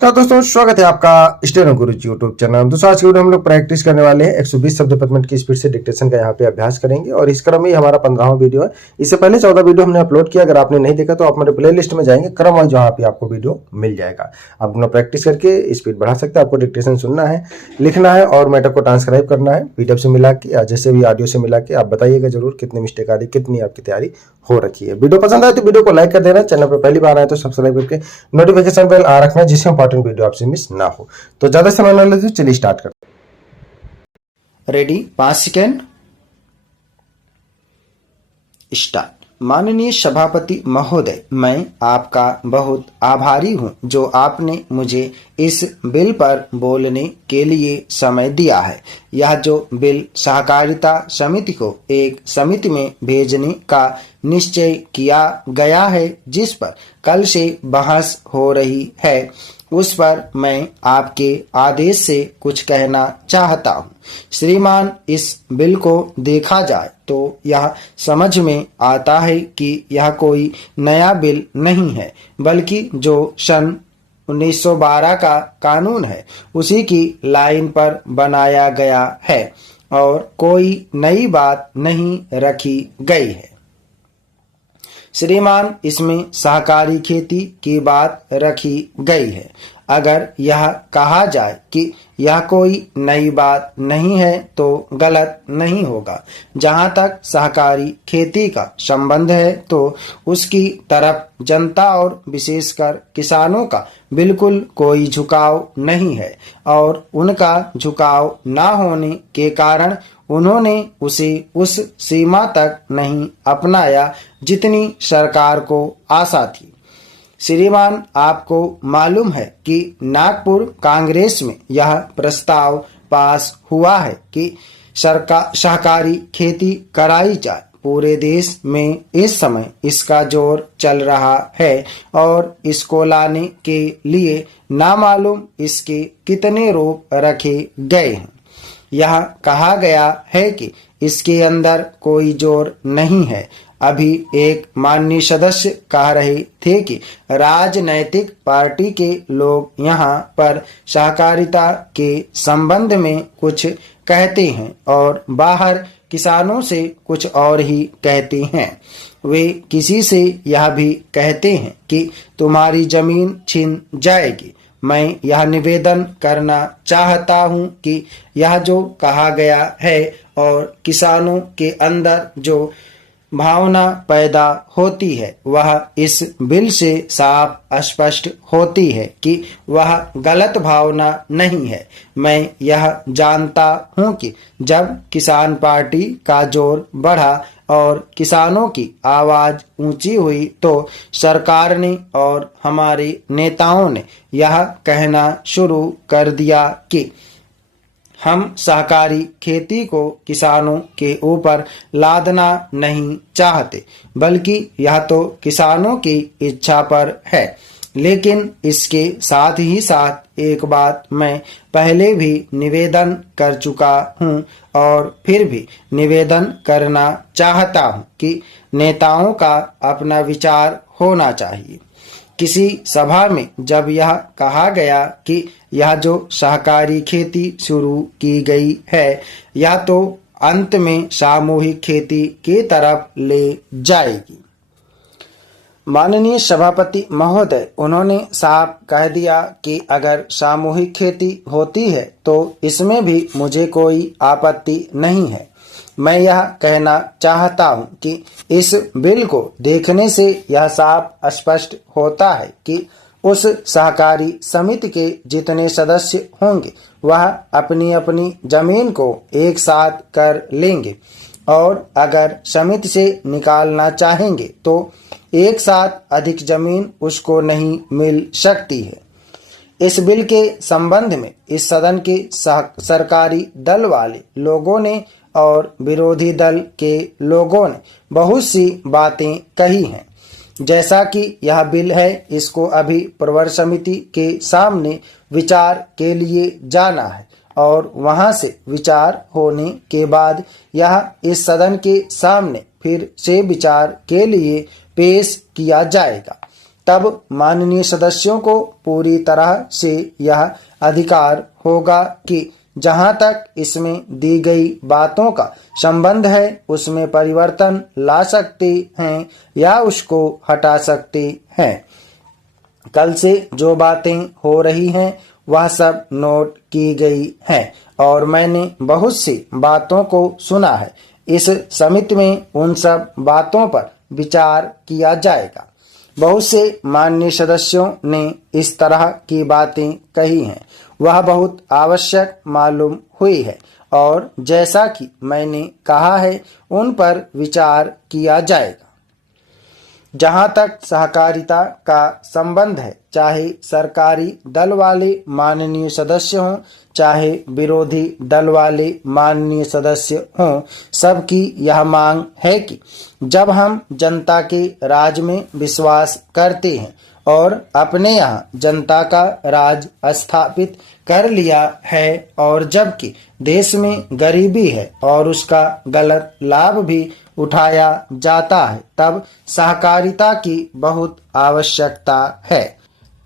तो दोस्तों स्वागत है आपका स्टेनो गुरुजी यूट्यूब चैनल। दोस्तों आज की वीडियो हम लोग प्रैक्टिस करने वाले हैं 120 शब्द प्रति मिनट की स्पीड से डिक्टेशन का यहाँ पे अभ्यास करेंगे और इस क्रम में हमारा 15वां वीडियो है। इससे पहले 14 वीडियो हमने अपलोड किया, अगर आपने नहीं देखा तो आप हमारे प्ले लिस्ट में जाएंगे, क्रम वाइज जहाँ पे आपको वीडियो मिल जाएगा। आप अपना प्रैक्टिस करके स्पीड बढ़ा सकते हैं। आपको डिक्टेशन सुनना है, लिखना है और मैटर को ट्रांसक्राइब करना है। पीडीएफ से मिला के या जैसे भी ऑडियो से मिला के आप बताइएगा जरूर कितनी मिस्टेक आ रही, कितनी आपकी तैयारी हो रखी है। वीडियो पसंद आए तो वीडियो को लाइक कर देना, चैनल पर पहली बार आए तो सब्सक्राइब करके नोटिफिकेशन बेल आ रखना, जिससे इंपॉर्टेंट वीडियो आपसे मिस ना हो। तो ज्यादा समय न लेते चलिए स्टार्ट करते हैं। Ready 5 second start. माननीय सभापति महोदय, मैं आपका बहुत आभारी हूं जो आपने मुझे इस बिल पर बोलने के लिए समय दिया है। यह जो बिल सहकारिता समिति को एक समिति में भेजने का निश्चय किया गया है, जिस पर कल से बहस हो रही है, उस पर मैं आपके आदेश से कुछ कहना चाहता हूं। श्रीमान, इस बिल को देखा जाए तो यह समझ में आता है कि यह कोई नया बिल नहीं है, बल्कि जो सन 1912 का कानून है उसी की लाइन पर बनाया गया है और कोई नई बात नहीं रखी गई है। श्रीमान, इसमें सहकारी खेती की बात रखी गई है। अगर यह कहा जाए कि यह कोई नई बात नहीं है तो गलत नहीं होगा। जहां तक सहकारी खेती का संबंध है तो उसकी तरफ जनता और विशेषकर किसानों का बिल्कुल कोई झुकाव नहीं है और उनका झुकाव ना होने के कारण उन्होंने उसे उस सीमा तक नहीं अपनाया जितनी सरकार को आशा थी। श्रीमान, आपको मालूम है कि नागपुर कांग्रेस में यह प्रस्ताव पास हुआ है कि सहकारी खेती कराई जाए। पूरे देश में इस समय इसका जोर चल रहा है और इसको लाने के लिए नामालूम इसके कितने रूप रखे गए हैं। यह कहा गया है कि इसके अंदर कोई जोर नहीं है। अभी एक माननीय सदस्य कह रहे थे कि राजनैतिक पार्टी के लोग यहाँ पर सहकारिता के संबंध में कुछ कहते हैं और बाहर किसानों से कुछ और ही कहते हैं। वे किसी से यह भी कहते हैं कि तुम्हारी जमीन छीन जाएगी। मैं यह निवेदन करना चाहता हूं कि यह जो कहा गया है और किसानों के अंदर जो भावना पैदा होती है वह इस बिल से साफ स्पष्ट होती है कि वह गलत भावना नहीं है। मैं यह जानता हूं कि जब किसान पार्टी का जोर बढ़ा और किसानों की आवाज ऊंची हुई तो सरकार ने और हमारे नेताओं ने यह कहना शुरू कर दिया कि हम सहकारी खेती को किसानों के ऊपर लादना नहीं चाहते, बल्कि यह तो किसानों की इच्छा पर है। लेकिन इसके साथ ही साथ एक बात मैं पहले भी निवेदन कर चुका हूं और फिर भी निवेदन करना चाहता हूं कि नेताओं का अपना विचार होना चाहिए। किसी सभा में जब यह कहा गया कि यह जो सहकारी खेती शुरू की गई है यह तो अंत में सामूहिक खेती की तरफ ले जाएगी। माननीय सभापति महोदय, उन्होंने साफ कह दिया कि अगर सामूहिक खेती होती है तो इसमें भी मुझे कोई आपत्ति नहीं है। मैं यह कहना चाहता हूं कि इस बिल को देखने से यह साफ स्पष्ट होता है कि उस सहकारी समिति के जितने सदस्य होंगे वह अपनी अपनी जमीन को एक साथ कर लेंगे और अगर समिति से निकालना चाहेंगे तो एक साथ अधिक जमीन उसको नहीं मिल सकती है। इस बिल के संबंध में इस सदन के सरकारी दल वाले लोगों ने और विरोधी दल के लोगों ने बहुत सी बातें कही हैं। जैसा कि यह बिल है इसको अभी प्रवर समिति के सामने विचार के लिए जाना है और वहां से विचार होने के बाद यह इस सदन के सामने फिर से विचार के लिए पेश किया जाएगा। तब माननीय सदस्यों को पूरी तरह से यह अधिकार होगा कि जहां तक इसमें दी गई बातों का संबंध है उसमें परिवर्तन ला सकते हैं या उसको हटा सकते हैं। कल से जो बातें हो रही हैं वह सब नोट की गई हैं और मैंने बहुत सी बातों को सुना है। इस समिति में उन सब बातों पर विचार किया जाएगा। बहुत से माननीय सदस्यों ने इस तरह की बातें कही हैं, वह बहुत आवश्यक मालूम हुई है और जैसा कि मैंने कहा है उन पर विचार किया जाएगा। जहां तक सहकारिता का संबंध है, चाहे सरकारी दल वाले माननीय सदस्य हों चाहे विरोधी दल वाले माननीय सदस्य हों, सबकी यह मांग है कि जब हम जनता के राज में विश्वास करते हैं और अपने यहाँ जनता का राज स्थापित कर लिया है और जबकि देश में गरीबी है और उसका गलत लाभ भी उठाया जाता है, तब सहकारिता की बहुत आवश्यकता है।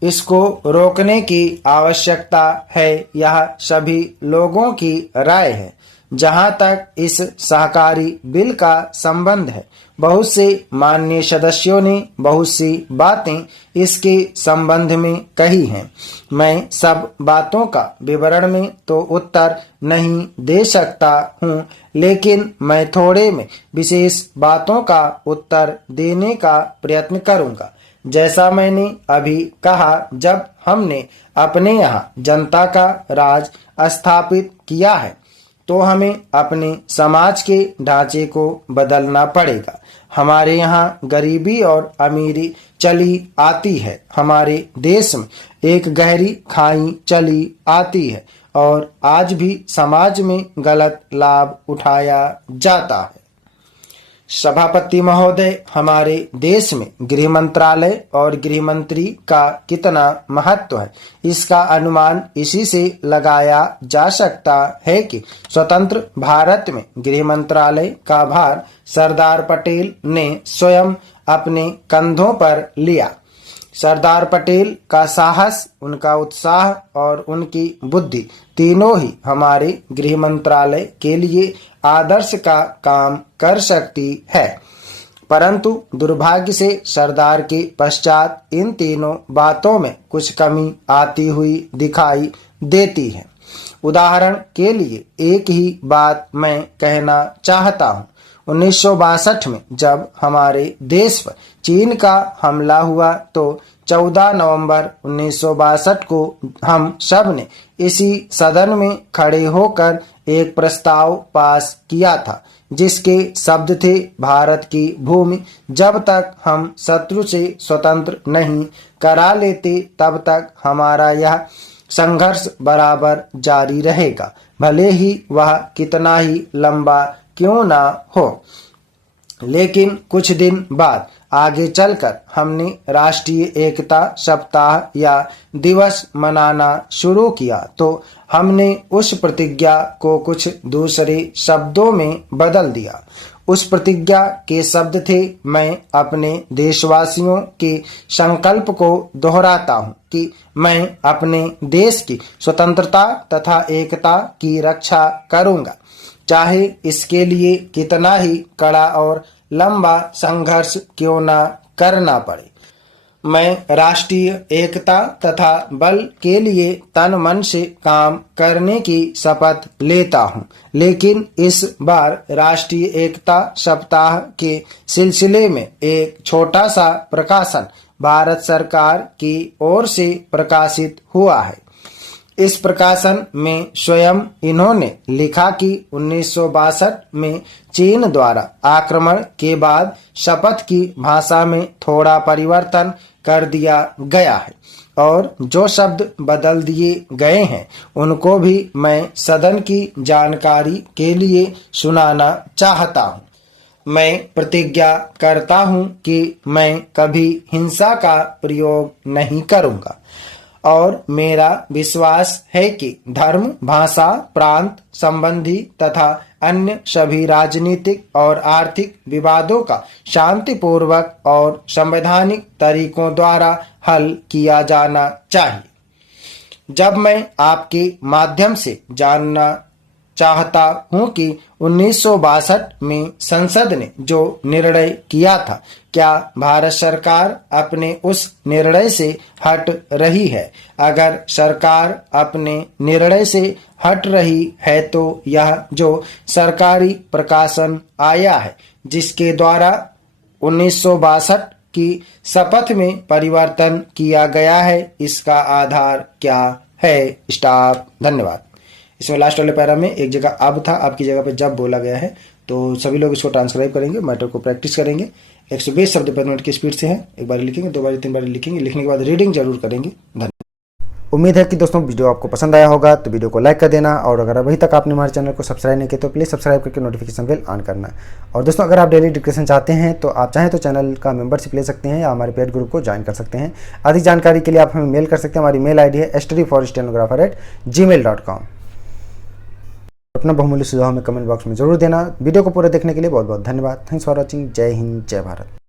इसको रोकने की आवश्यकता है, यह सभी लोगों की राय है। जहां तक इस सहकारी बिल का संबंध है, बहुत से माननीय सदस्यों ने बहुत सी बातें इसके संबंध में कही हैं। मैं सब बातों का विवरण में तो उत्तर नहीं दे सकता हूँ, लेकिन मैं थोड़े में विशेष बातों का उत्तर देने का प्रयत्न करूँगा। जैसा मैंने अभी कहा, जब हमने अपने यहाँ जनता का राज स्थापित किया है तो हमें अपने समाज के ढांचे को बदलना पड़ेगा। हमारे यहाँ गरीबी और अमीरी चली आती है, हमारे देश में एक गहरी खाई चली आती है और आज भी समाज में गलत लाभ उठाया जाता है। सभापति महोदय, हमारे देश में गृह मंत्रालय और गृह मंत्री का कितना महत्व है, इसका अनुमान इसी से लगाया जा सकता है कि स्वतंत्र भारत में गृह मंत्रालय का भार सरदार पटेल ने स्वयं अपने कंधों पर लिया। सरदार पटेल का साहस, उनका उत्साह और उनकी बुद्धि तीनों ही हमारे गृह मंत्रालय के लिए आदर्श का काम कर सकती है, परंतु दुर्भाग्य से सरदार के पश्चात इन तीनों बातों में कुछ कमी आती हुई दिखाई देती है। उदाहरण के लिए एक ही बात मैं कहना चाहता हूँ। 1962 में जब हमारे देश पर चीन का हमला हुआ तो 14 नवंबर 1962 को हम सब ने इसी सदन में खड़े होकर एक प्रस्ताव पास किया था, जिसके शब्द थे, भारत की भूमि जब तक हम शत्रु से स्वतंत्र नहीं करा लेते तब तक हमारा यह संघर्ष बराबर जारी रहेगा, भले ही वह कितना ही लंबा क्यों ना हो। लेकिन कुछ दिन बाद आगे चलकर हमने राष्ट्रीय एकता सप्ताह या दिवस मनाना शुरू किया तो हमने उस प्रतिज्ञा को कुछ दूसरे शब्दों में बदल दिया। उस प्रतिज्ञा के शब्द थे, मैं अपने देशवासियों के संकल्प को दोहराता हूँ कि मैं अपने देश की स्वतंत्रता तथा एकता की रक्षा करूँगा, चाहे इसके लिए कितना ही कड़ा और लंबा संघर्ष क्यों ना करना पड़े। मैं राष्ट्रीय एकता तथा बल के लिए तन मन से काम करने की शपथ लेता हूं, लेकिन इस बार राष्ट्रीय एकता सप्ताह के सिलसिले में एक छोटा सा प्रकाशन भारत सरकार की ओर से प्रकाशित हुआ है। इस प्रकाशन में स्वयं इन्होंने लिखा कि 1962 में चीन द्वारा आक्रमण के बाद शपथ की भाषा में थोड़ा परिवर्तन कर दिया गया है और जो शब्द बदल दिए गए हैं उनको भी मैं सदन की जानकारी के लिए सुनाना चाहता हूँ। मैं प्रतिज्ञा करता हूँ कि मैं कभी हिंसा का प्रयोग नहीं करूँगा और मेरा विश्वास है कि धर्म, भाषा, प्रांत संबंधी तथा अन्य सभी राजनीतिक और आर्थिक विवादों का शांतिपूर्वक और संवैधानिक तरीकों द्वारा हल किया जाना चाहिए। जब मैं आपके माध्यम से जानना चाहता हूं कि 1962 में संसद ने जो निर्णय किया था, क्या भारत सरकार अपने उस निर्णय से हट रही है? अगर सरकार अपने निर्णय से हट रही है तो यह जो सरकारी प्रकाशन आया है जिसके द्वारा 1962 की शपथ में परिवर्तन किया गया है, इसका आधार क्या है? स्टॉप। धन्यवाद। इसमें लास्ट वाले पैरा में एक जगह अब था, अब की जगह पे जब बोला गया है, तो सभी लोग इसको ट्रांसक्राइब करेंगे, मैटर को प्रैक्टिस करेंगे। 120 शब्द प्रति मिनट की स्पीड से है। एक बार लिखेंगे, 2 बार 3 बार लिखेंगे, लिखने के बाद रीडिंग जरूर करेंगे। धन्यवाद। उम्मीद है कि दोस्तों वीडियो आपको पसंद आया होगा, तो वीडियो को लाइक कर देना, और अगर अभी तक आपने हमारे चैनल को सब्सक्राइब नहीं किया तो प्लीज़ सब्सक्राइब करके नोटिफिकेशन बेल ऑन करना। और दोस्तों अगर आप डेली डिस्कशन चाहते हैं तो आप चाहें तो चैनल का मेंबरशिप ले सकते हैं या हमारे पेड ग्रुप को ज्वाइन कर सकते हैं। अधिक जानकारी के लिए आप हमें मेल कर सकते हैं। हमारी मेल ID है studyforstenographer@gmail.com। अपना बहुमूल्य सुझाव हमें कमेंट बॉक्स में जरूर देना। वीडियो को पूरा देखने के लिए बहुत बहुत धन्यवाद। Thanks for watching. जय हिंद, जय भारत।